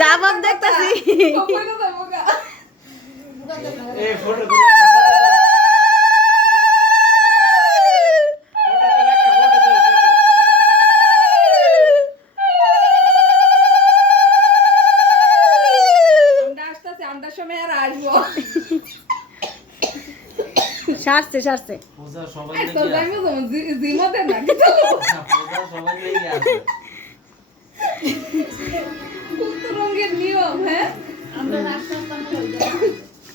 জবাব দেখতেছি সারছে সারছে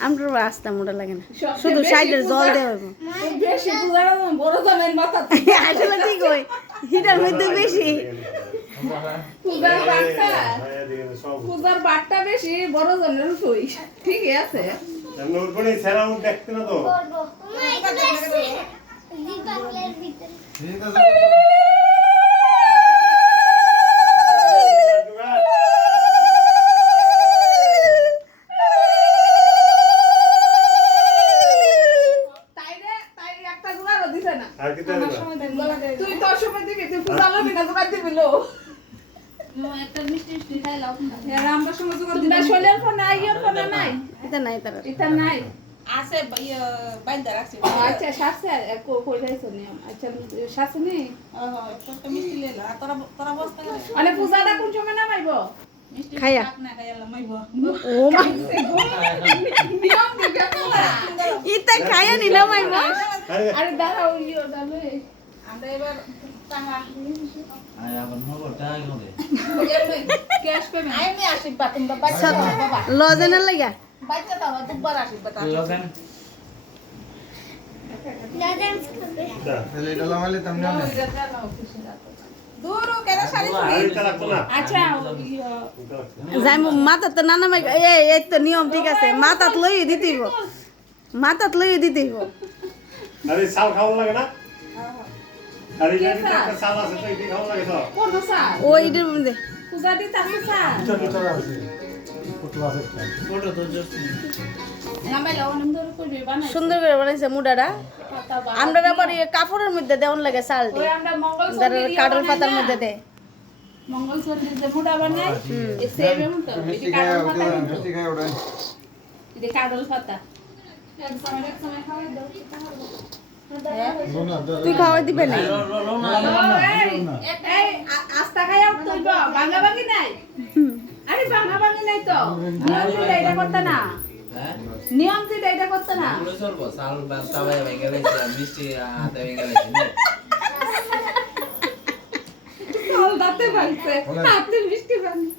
আমরা রাস্তা মোটা লাগে না শুধু সাইডের জল দেওয়া আসলে ঠিক হয় এটার মধ্যে বেশি পূজার বাটটা বেশি বড় জনের সই ঠিক আছে নরবনি সেরা উঠ দেখতে না তো আর কি দেবে তুই তো সময় দিবি তুই পূজা লবি না জোগাড় দিবি লো একটা মিষ্টি মিষ্টি খাই লাও না এর আমরা সময় জোগাড় দিবি না শৈলের ফোন নাই ইওর ফোন নাই এটা নাই তার এটা নাই আছে বাইন্দা রাখছি আচ্ছা শাসে কই যাইছো নিয়ম আচ্ছা শাসে নি একটা মিষ্টি লেলা তোরা তোরা বস্তা করে মানে পূজাটা কোন সময় নামাইবো মিষ্টি খাইয়া না খাইলা মাইবো ও মা নিয়ম দিবে না ইতা খাইয়া নিলাম আইবো আরে দাঁড়াও ইও দালে আমরা এবার টাকা আয় আবার নগরটা গলে ক্যাশ পেমেন্ট আমি আশীর্বাদ তোমরা বাচ্চা দাও বাবা লজেনের লাগা বাচ্চা দাও দুবার আশীর্বাদ লজেন তাহলে এটা লামালে তুমি না দূর কেন শাড়ি আর এটা রাখো না আচ্ছা যাই মাথা তো নানা মাই এই তো নিয়ম ঠিক আছে মাথাত লই দিতেইব মাথাত লই দিতেইব আরে সাল খাওয়া লাগে না আরে এটা একটা সাল আছে তো এটা খাওয়া লাগে তো কোন স্যার ওই এটার মধ্যে পূজা দিতে আছে স্যার ফটো তো জাস্ট নামাই লাও নন্দর কইবে বানাই সুন্দর করে বানাইছে মুডাটা আমরা আবার এই কাপড়ের মধ্যে দেওয়ান লাগে চালটি ওই আমরা মঙ্গল কাঠল পাতার মধ্যে দে মঙ্গল সন্ধ্যে যে মুড়া বানাই এই সেবে মুড়া এই কাঠল পাতা এই কাঠল পাতা এক সময় খাওয়াই দাও তুই খাওয়াই দিবে না এই আস্তা খাইয়া তুইব ভাঙা ভাঙি নাই আরে ভাঙা ভাঙি নাই তো নিয়ম দিতে এটা করতে না হ্যাঁ নিয়ম দিতে এটা করতে না পুরো সরব সাল বাস্তা ভাই গেলে মিষ্টি হাতে গেলে দাঁতে ভাঙছে আপনি মিষ্টি ভাঙি